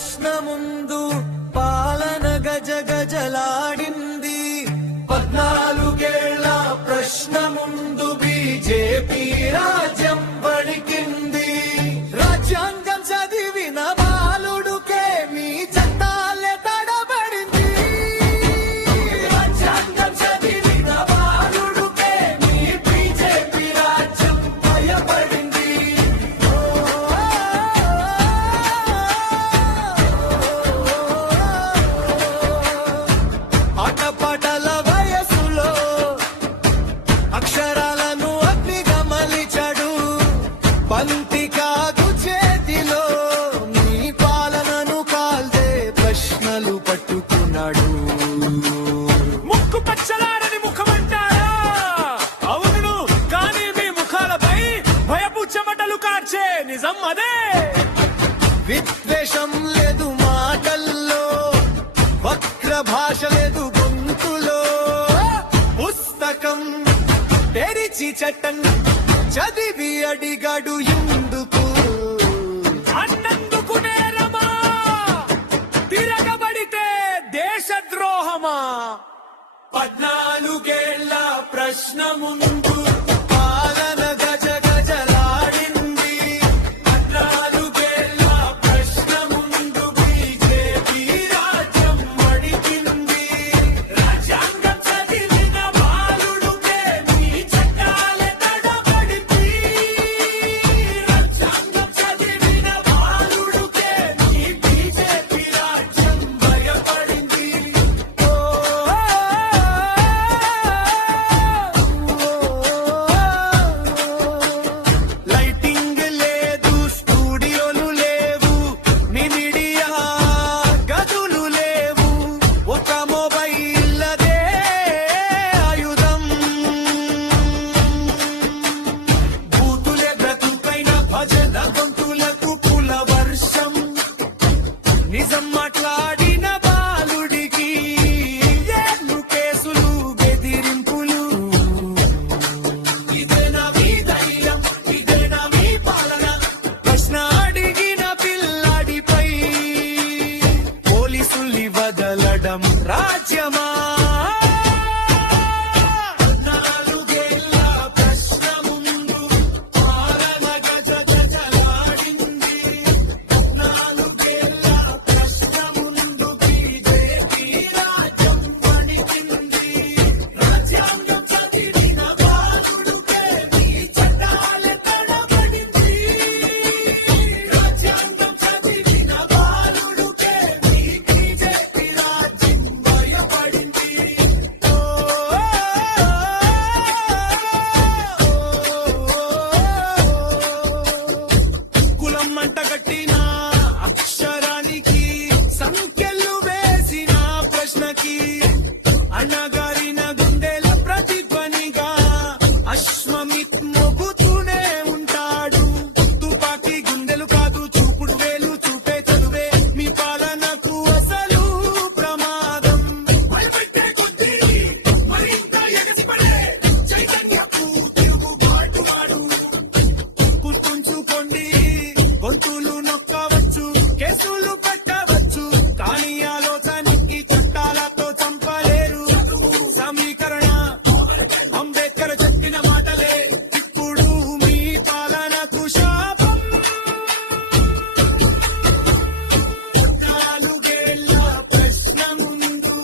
ప్రశ్న ముందు పాలన గజ గజలాడింది 14 ఏళ్ల ప్రశ్న ముందు బీజేపీ రాజ్యం వణికింది రాజ్యాంగం చదివిన బాలుడుకే మీ చట్టాలే తడబడింది రాజ్యాంగం చదివిన బాలుడుకే మీ బీజేపీ రాజ్యం భయపడింది ఆటపాటల వయసులో అక్షరాలను అగ్నిగా మలిచాడు పంతి కాదు చేతిలో నీ పాలనను కాల్దే ప్రశ్నలు పట్టుకున్నాడు ముక్కు పచ్చలారని ముఖమంటారా అవును కానీ మీ ముఖాలపై భయపు చెమటలు కార్చే నిజం అదే విద్వేషం లేదు మాటల్లో వక్ర భాష లేదు గొంతులో పుస్తకం తెరిచి చట్టం చదివి అడిగాడు ఎందుకు అన్నందుకు నేరమా తిరగబడితే దేశద్రోహమా 14 ఏళ్ల ప్రశ్న ముందు పాలన గజ గజలాడింది 14 ఏళ్ల ప్రశ్న ముందు బీజేపీ రాజ్యం వణికింది రాజ్యాంగం చదివిన బాలుడుకే మీ చట్టాలే తడబడింది రాజ్యాంగం చదివిన బాలుడుకే మీ బీజేపీ రాజ్యం భయపడింది లైటింగ్ లేదు స్టూడియోలు లేవు నీ మీడియా గదులు లేవు ఒక మొబైల్ అదే ఆయుధం బూతులే బ్రతుకైన భజన గొంతులకు పుల వర్షం నిజం మాట్లాడిన బాలుడికి ఏళ్ళు కేసులు బెదిరింపులు ఇదేనా మీ ధైర్యం ఇదేనా మీ పాలన ప్రశ్న అడిగిన పిల్లాడిపై పోలీసుల్ని వదలడం రాజ్యమా 14 ఏళ్ల ప్రశ్న ముందు పాలన గజ గజలాడింది 14 ఏళ్ల ప్రశ్న ముందు బీజేపీ రాజ్యం వణికింది రాజ్యాంగం చదివిన బాలుడుకే మీ చట్టాలే తడబడింది రాజ్యాంగం చదివిన బాలుడుకే మీ బీజేపీ రాజ్యం భయపడింది కులం మంటగట్టిన అక్షరానికి సంఖ్యలు వేసిన ప్రశ్నకి అన్నగారిన గుండెల ప్రతిధ్వనిగా అశ్వమిత్ మోగుతూనే ఉంటాడు తుపాకీ గుండెలు కాదు చూపుడు వేలు చూపే చదువే మీ పాలనకు అసలు ప్రమాదం బలపెట్టే కొద్దీ మరింత ఎగసిపడే చైతన్యపు తిరుగుబాటువాడు గుర్తుంచుకోండి గొంతులు నొక్కవచ్చు కేసులు పెట్టవచ్చు కానీ ఆలోచనకి చట్టాలతో చంపలేరు సమీకరణ అంబేద్కర్ చెప్పిన మాటలే ఇప్పుడు మీ పాలనకు శాపం 14 ఏళ్ల ప్రశ్న ముందు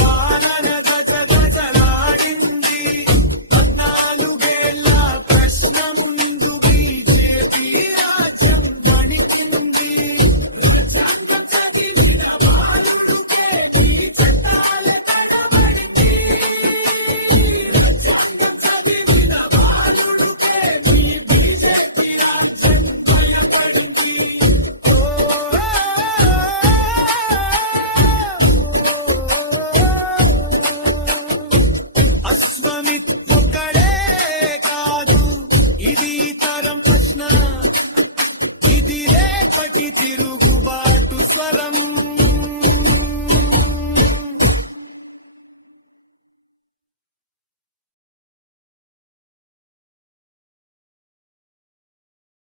పాలన గజ గజలాడింది 14 ఏళ్ల ప్రశ్న ముందు బీజేపీ రాజ్యం వణికింది రాజ్యాంగం చదివిన బాలుడుకే మీ చట్టాలే తడబడింది రాజ్యాంగం చదివిన బాలుడుకే మీ బీజేపీ రాజ్యం భయపడింది అశ్వమిత్ ఒక్కడే కాదు ఇది తరం ప్రశ్న ఇది రేపటి తిరుగుబాటు స్వరం